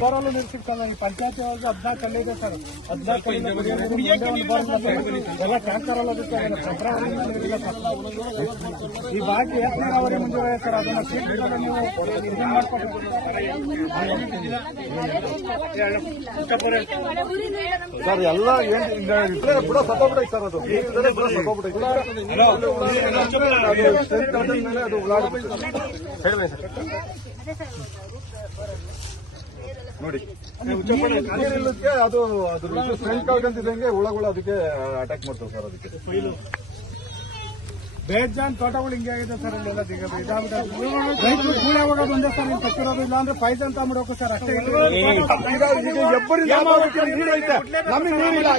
ಬರಲು ನಿಲ್ಸಿರ್ತಾರ ಈ ಪಂಚಾಯತಿ ಒಳಗೆ 14 ಕಲ್ಲು ಇದೆ ಸರ್. 14 ಕಲ್ಲಿಂದ ಎಲ್ಲ ಟ್ಯಾಂಕರ್ ಎಲ್ಲ ಈ ಬಾಕಿ ನೀರಾವರಿ ಮಂಜೂರ ಸರ್. ಅದನ್ನ ನೀವು ಇದನ್ನ ಮಾಡ್ಕೊಂಡು ಸರ್ ಎಲ್ಲ ಇದ್ರೆ ಬುಡ ಸತ್ತೋಗ್ಬಿಟ್ಟೈತೆ ಸರ್. ಅದು ಬುಡ ಸತ್ತೋಗ್ಬಿಟ್ಟೈತೆ ಅದು ನೋಡಿ ನೀರಿಲ್ಲಕ್ಕೆ ಅದು ಅದ್ರ ಫ್ರೆಂಡ್ ಕಳ್ಕೊಂತಿದ್ದಂಗೆ ಹುಳಗಳು ಅದಕ್ಕೆ ಅಟ್ಯಾಕ್ ಮಾಡ್ತಾವೆ ಸರ್. ಅದಕ್ಕೆ ಬೇಜಾನ್ ತೋಟಗಳು ಹಿಂಗೆ ಆಗಿದೆ ಸರ್. ಇಲ್ಲೆಲ್ಲ ರೈತರು ಕೂಲಿ ಹೋಗೋದು ಒಂದೇ ಸರ್ ನೀವು ತಕ್ಕಿರೋದು. ಇಲ್ಲ ಅಂದ್ರೆ ಪೈಸೆ ಅಂತ ಮಾಡ್ಬೇಕು ಸರ್. ಅಷ್ಟೇ ನಮಗೆ ನೀರಿಲ್ಲ.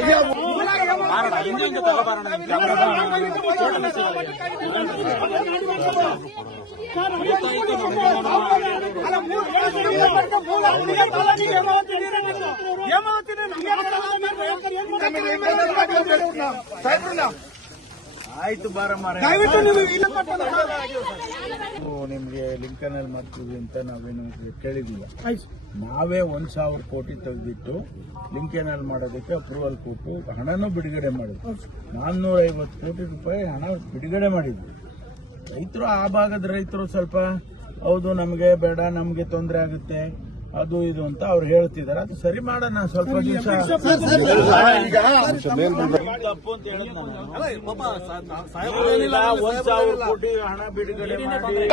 ಆಯ್ತು ಬಾರಮ್ಮ, ನಿಮ್ಗೆ ಲಿಂಕನಲ್ಲಿ ಮಾಡ್ತೀವಿ ಅಂತ ನಾವೇನು ಕೇಳಿದಿಲ್ಲ. ನಾವೇ 1,000 ಕೋಟಿ ತೆಗೆದಿಟ್ಟು ಲಿಂಕೇನಲ್ ಮಾಡೋದಕ್ಕೆ ಅಪ್ರೂವಲ್ ಕೊಟ್ಟು ಹಣನೂ ಬಿಡುಗಡೆ ಮಾಡಿದ್ವಿ. 450 ಕೋಟಿ ರೂಪಾಯಿ ಹಣ ಬಿಡುಗಡೆ ಮಾಡಿದ್ವಿ. ರೈತರು ಆ ಭಾಗದ ರೈತರು ಸ್ವಲ್ಪ ಹೌದು ನಮಗೆ ಬೇಡ, ನಮಗೆ ತೊಂದರೆ ಆಗುತ್ತೆ ಅದು ಇದು ಅಂತ ಅವ್ರು ಹೇಳ್ತಿದಾರೆ. ಅದು ಸರಿ ಮಾಡೋಣ ಸ್ವಲ್ಪ ದಿವಸ. ತಪ್ಪು ಅಂತ ಹೇಳಿದ್ 1,000 ಕೋಟಿ ಹಣ ಬಿಡುಗಡೆ ಮಾಡಿ